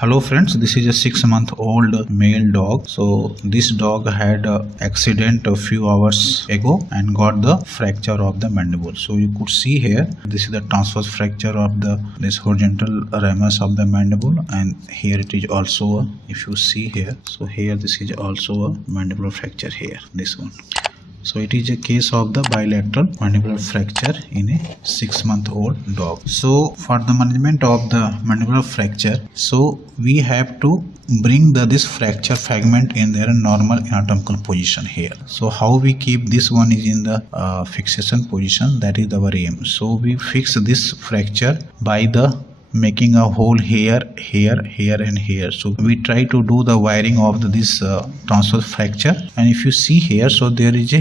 Hello friends, this is a 6-month-old male dog. So this dog had a accident a few hours ago and got the fracture of the mandible. So you could see here, this is the transverse fracture of this horizontal ramus of the mandible, and here it is also if you see here, so here this is also a mandibular fracture here, this one. So it is a case of the bilateral mandibular fracture in a 6-month-old dog. So for the management of the mandibular fracture, so we have to bring this fracture fragment in their normal anatomical position here. So how we keep this one is in the fixation position, that is our aim. So we fix this fracture by the making a hole here, here, here and here. So we try to do the wiring of this transverse fracture, and if you see here, so there is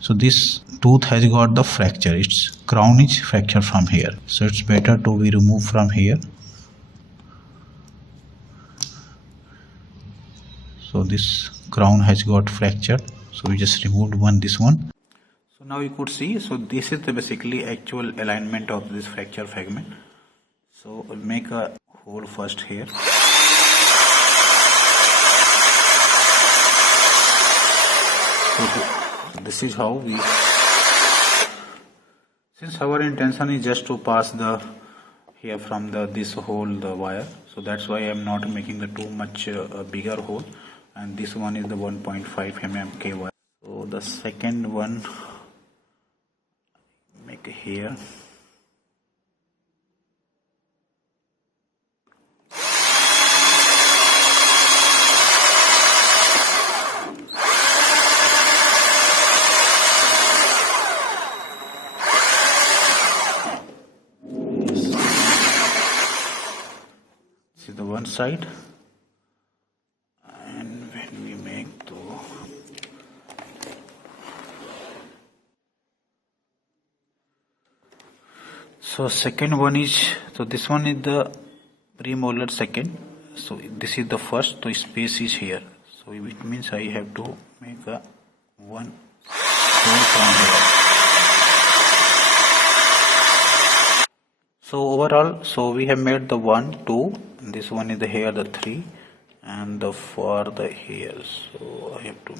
so this tooth has got the fracture, its crown is fractured from here, so it's better to be removed from here. So this crown has got fractured, so we just removed this one. So now you could see, so this is the basically actual alignment of this fracture fragment. So we'll make a hole first here. So this is how we, since our intention is just to pass the here from this hole the wire, so that's why I'm not making the too much bigger hole, and this one is the 1.5 mm K wire. So the second one make here. See the one side, and when we make so second one is, so this one is the premolar second, so this is the first, so space is here, so it means I have to make a one hole from here. So overall, so we have made the 1, 2, this one is the here, the 3, and the 4 the here, so I have to.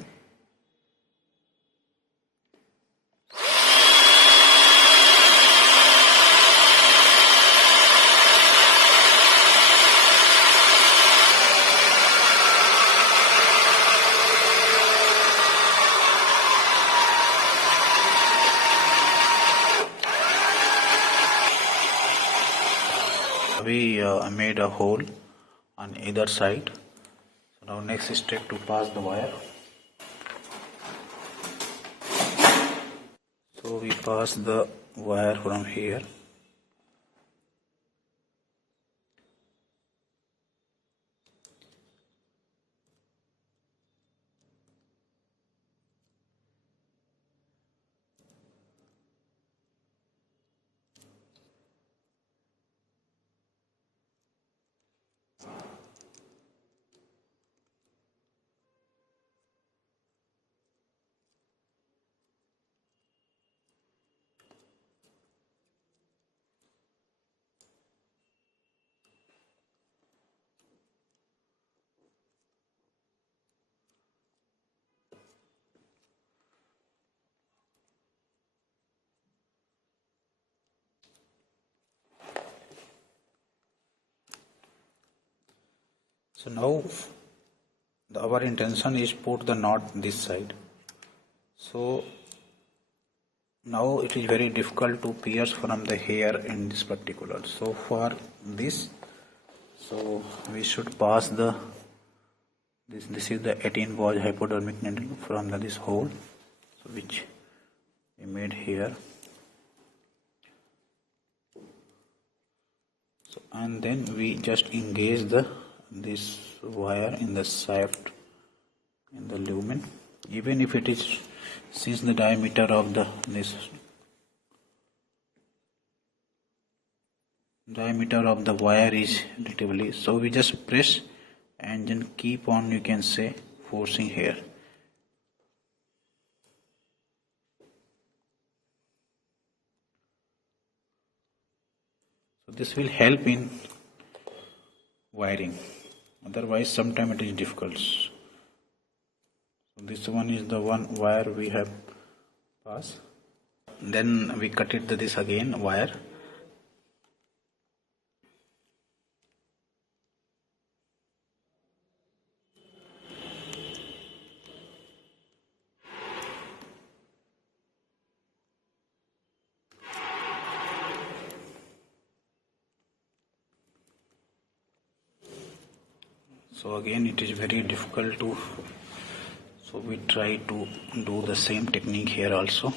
We made a hole on either side. So now next step to pass the wire. So we pass the wire from here. So now our intention is put the knot this side. So now it is very difficult to pierce from the hair in this particular. So for this, so we should pass the this is the 18 gauge hypodermic needle from this hole, so which we made here. So and then we just engage this wire in the shaft in the lumen, even if it is, since the diameter of this diameter of the wire is relatively, so we just press and then keep on, you can say, forcing here. So this will help in wiring. otherwise sometimes it is difficult. So this one is the one wire we have passed. Then we cut it to this again wire. So again it is very difficult to, so we try to do the same technique here also.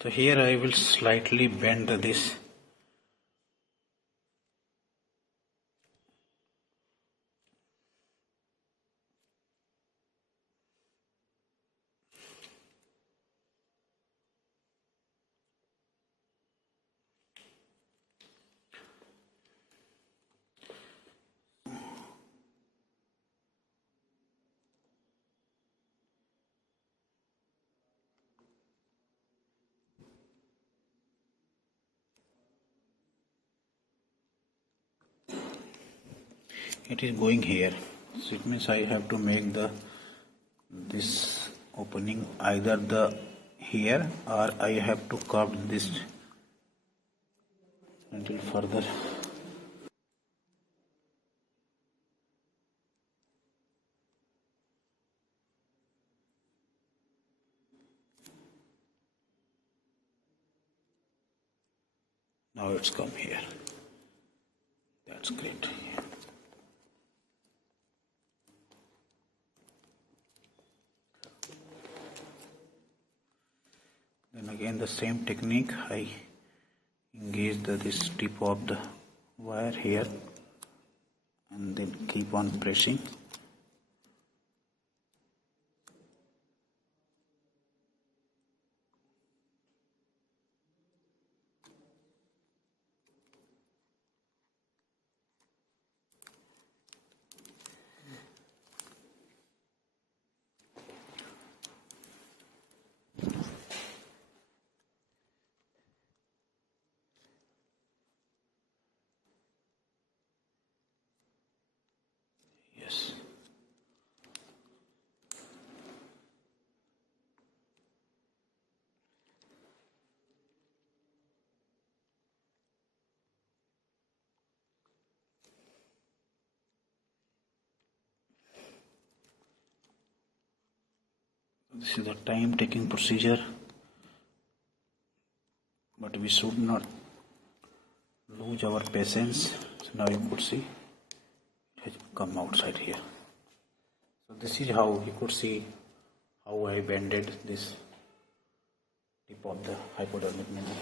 So here I will slightly bend this. It is going here, so it means I have to make this opening either the here, or I have to curve this until further. Now it's come here. That's great. Then again the same technique, I engage this tip of the wire here and then keep on pressing. Yes. This is a time taking procedure, but we should not lose our patience. So now you could see it has come outside here. So this is how you could see how I bended this tip of the hypodermic needle.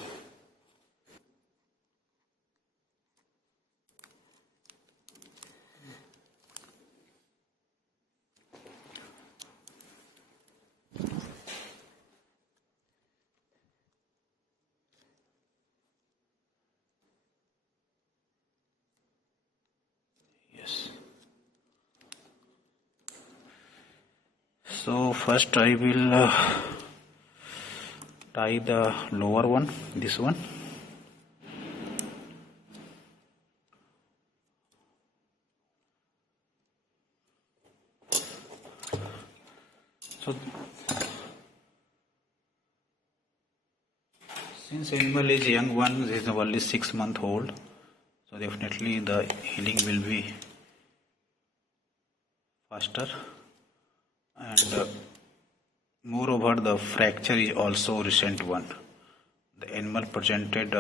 So first I will tie the lower one, this one. So since animal is young one, is only 6 months old, so definitely the healing will be faster. And moreover, the fracture is also recent one. The animal presented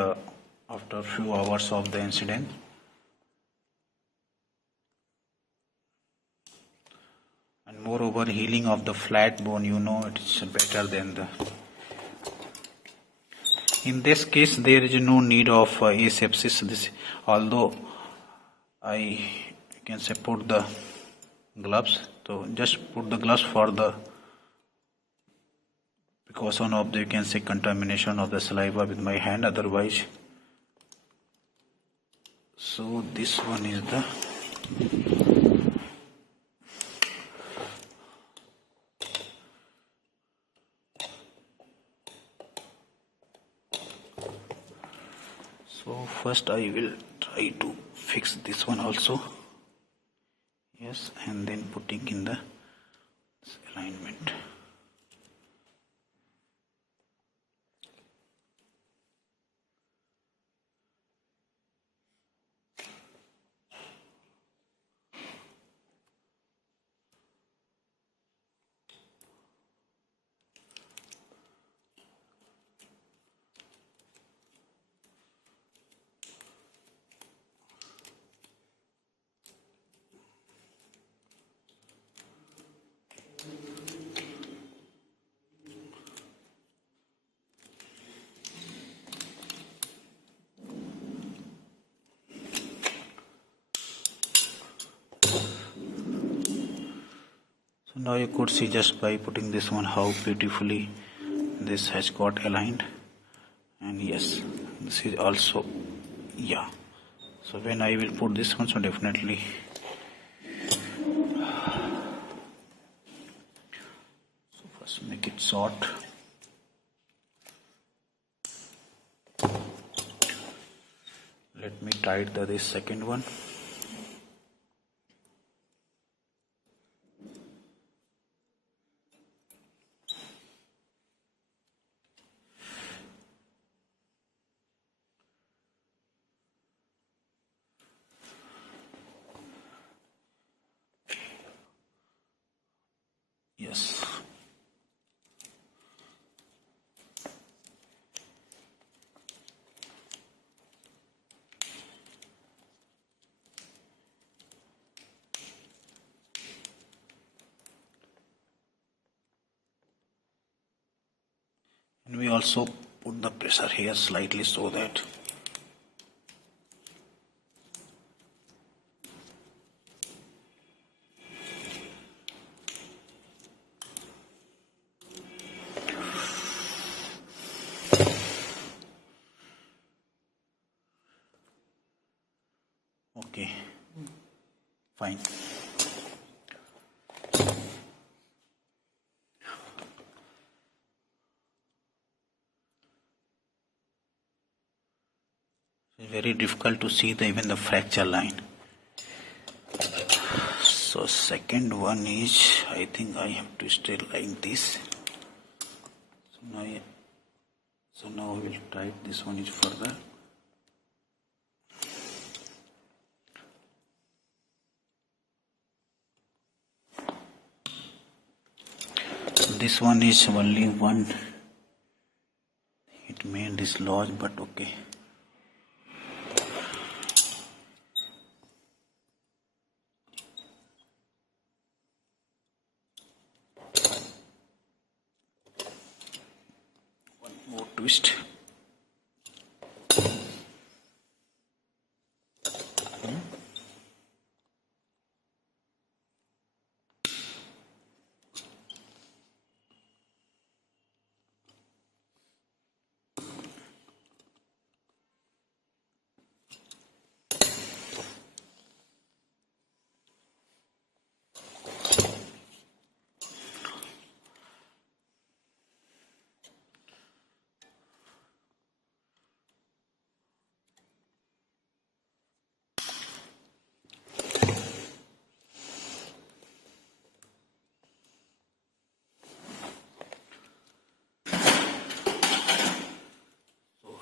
after a few hours of the incident. And moreover, healing of the flat bone, you know, it is better than the. In this case, there is no need of asepsis. This, although I can say put the gloves. So just put the gloves for the precaution of the, you can say, contamination of the saliva with my hand, otherwise. So this one is the So first I will try to fix this one also. Yes, and then putting in the alignment. So now you could see just by putting this one how beautifully this has got aligned. And yes, this is also, yeah. So when I will put this one, so definitely so first make it short. Let me tight this second one. Yes. And we also put the pressure here slightly so that okay, fine. It's very difficult to see even the fracture line. So second one is, I think I have to stay like this. So now I will tight this one is further. This one is only one. It made this lodge, but okay. One more twist.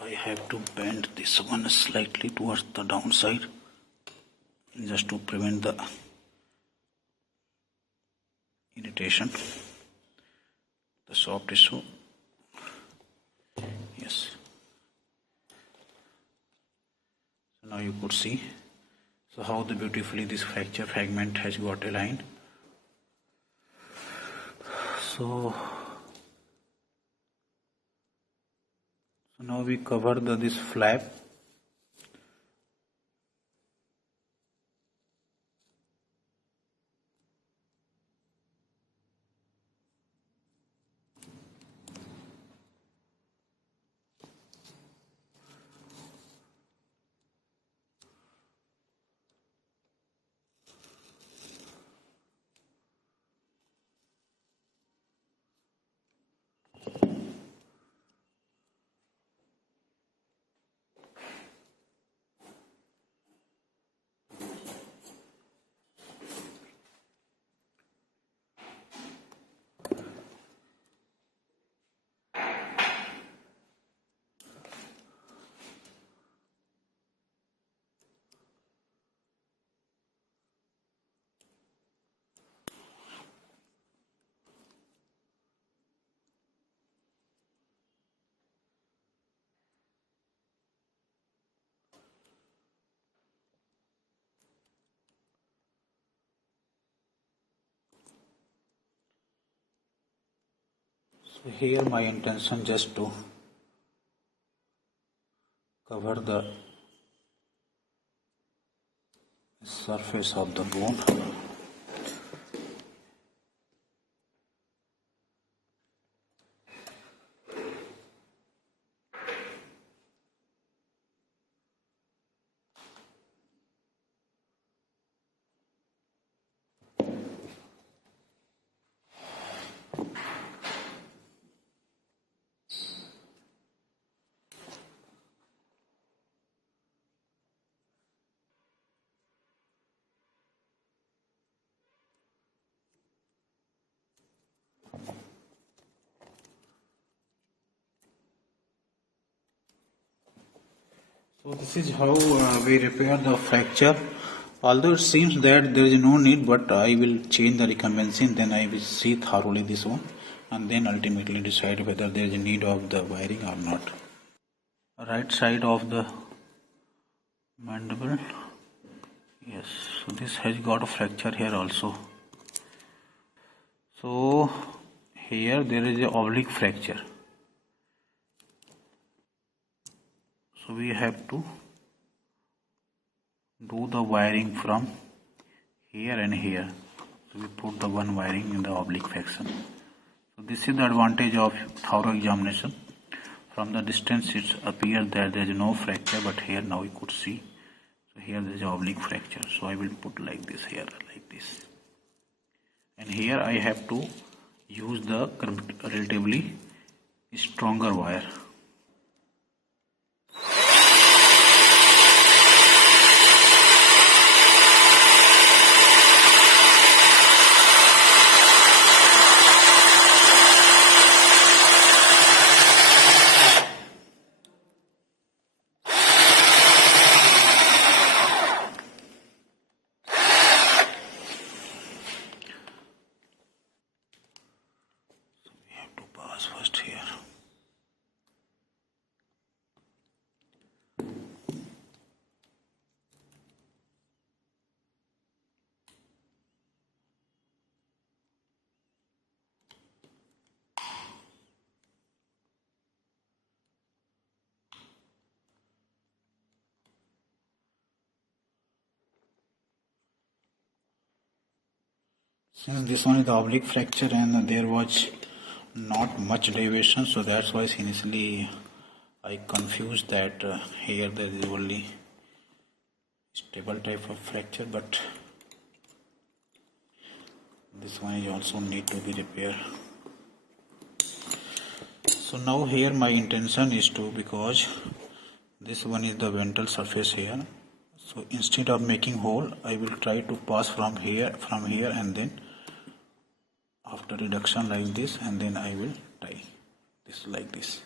I have to bend this one slightly towards the downside just to prevent the irritation, the soft tissue. Yes. So now you could see how the beautifully this fracture fragment has got aligned. So now we cover this flap. So here my intention just to cover the surface of the bone. So this is how we repair the fracture. Although it seems that there is no need, but I will change the reconvencing, then I will see thoroughly this one and then ultimately decide whether there is a need of the wiring or not. Right side of the mandible. Yes, so this has got a fracture here also. So here there is a oblique fracture. So we have to do the wiring from here and here. So we put the one wiring in the oblique section. So this is the advantage of thorough examination. From the distance it appears that there is no fracture, but here now you could see. So here there is an oblique fracture. So I will put like this here, like this. And here I have to use the relatively stronger wire. First here. Since this one is the oblique fracture and there was not much deviation, so that's why initially I confused that here there is only stable type of fracture, but this one is also need to be repaired. So now here my intention is to, because this one is the ventral surface here, so instead of making hole I will try to pass from here and then after reduction like this, and then I will tie this like this.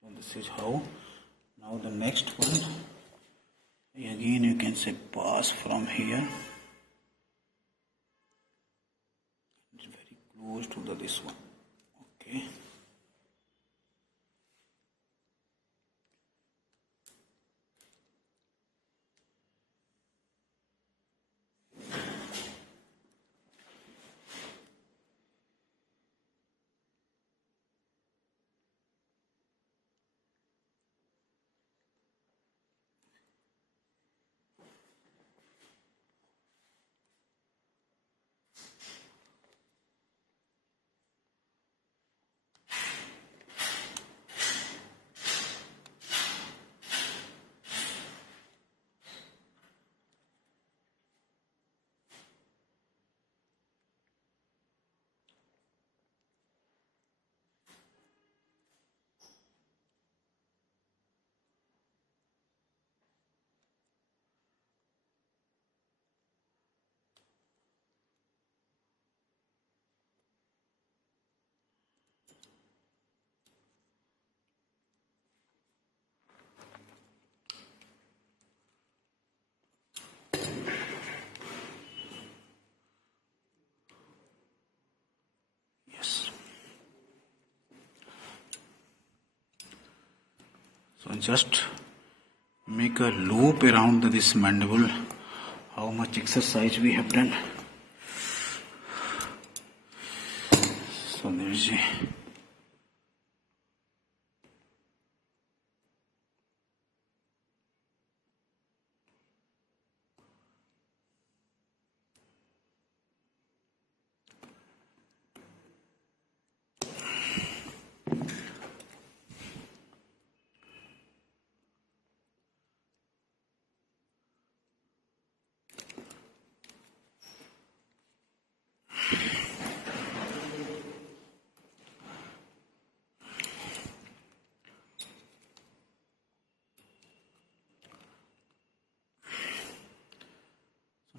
So this is how. Now the next one, again you can say pass from here. It's very close to this one. Okay. just make a loop around this mandible. How much exercise we have done. So there is a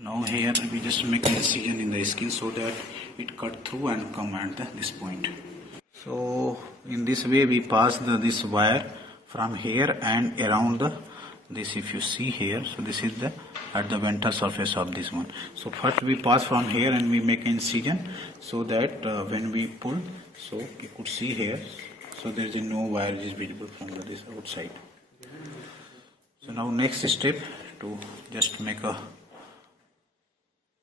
now here we just make an incision in the skin so that it cut through and come at this point. So in this way we pass this wire from here and around this, if you see here, so this is the at the ventral surface of this one. So first we pass from here and we make an incision so that when we pull, so you could see here, so there is no wire is visible from this outside. So now next step to just make a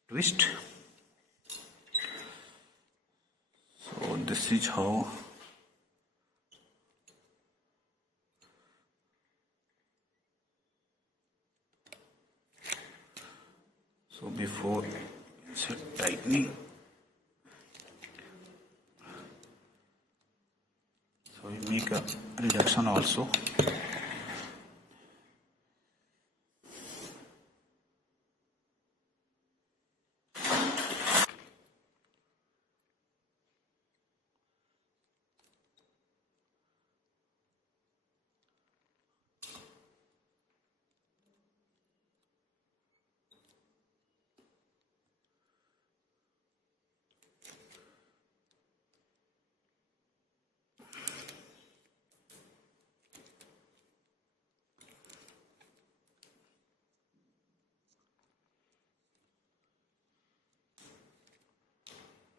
twist. So this is how so before tightening, so we make a reduction also.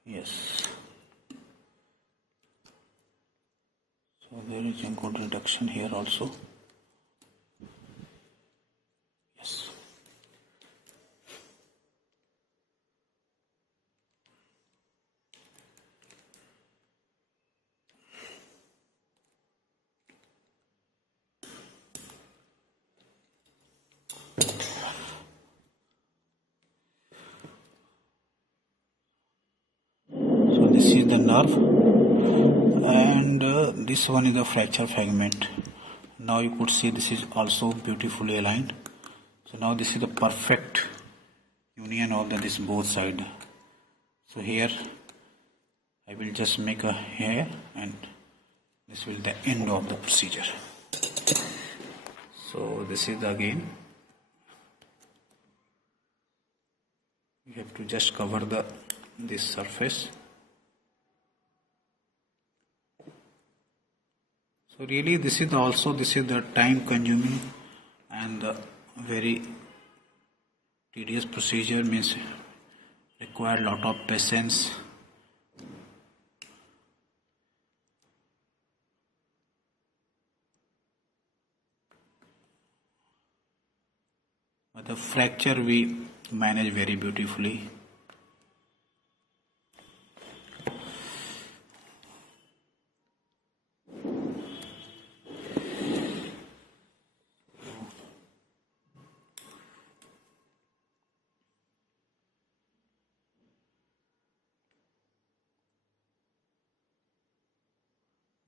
Yes. So there is a good reduction here also. Yes. So this is the nerve, and this one is the fracture fragment. Now you could see this is also beautifully aligned. So now this is the perfect union of this both side. So here I will just make a hair, and this will be the end of the procedure. So this is again, you have to just cover this surface. So really this is the time consuming and the very tedious procedure, means require lot of patience. But the fracture we manage very beautifully.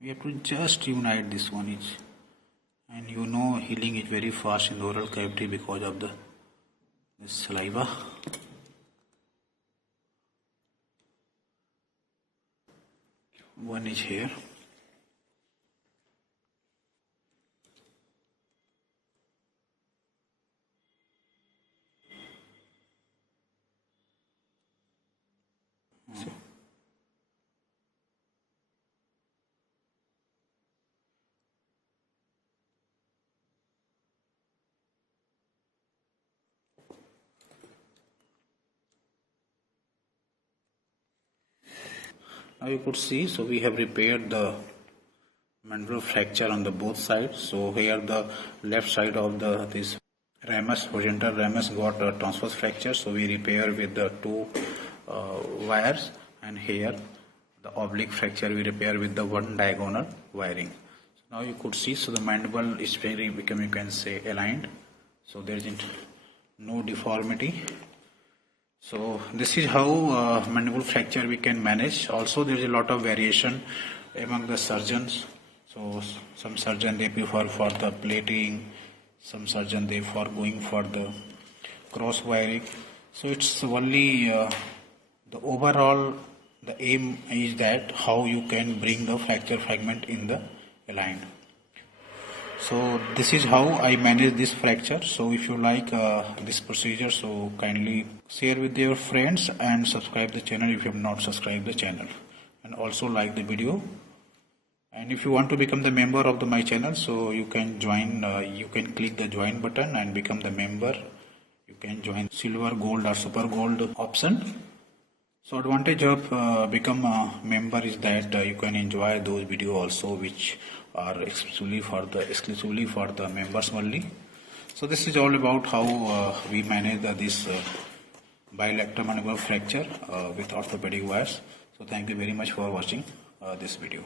We have to just unite this one each, and you know healing is very fast in the oral cavity because of this saliva. One is here. Now you could see, so we have repaired the mandibular fracture on the both sides. So here the left side of this ramus, horizontal ramus, got a transverse fracture. So we repair with the two wires, and here the oblique fracture we repair with the one diagonal wiring. So now you could see, so the mandible is very become, you can say, aligned. So there is no deformity. So this is how mandible fracture we can manage. Also there is a lot of variation among the surgeons. So some surgeon they prefer for the plating, some surgeon they for going for the cross wiring. So it's only the overall, the aim is that how you can bring the fracture fragment in the aligned. So this is how I manage this fracture. So if you like this procedure, so kindly share with your friends and subscribe the channel if you have not subscribed the channel, and also like the video. And if you want to become the member of my channel, so you can join, you can click the join button and become the member. You can join silver, gold or super gold option. So advantage of become a member is that you can enjoy those videos also which are exclusively for the members only. So this is all about how we manage this bilateral mandibular fracture with orthopedic wires. So thank you very much for watching this video.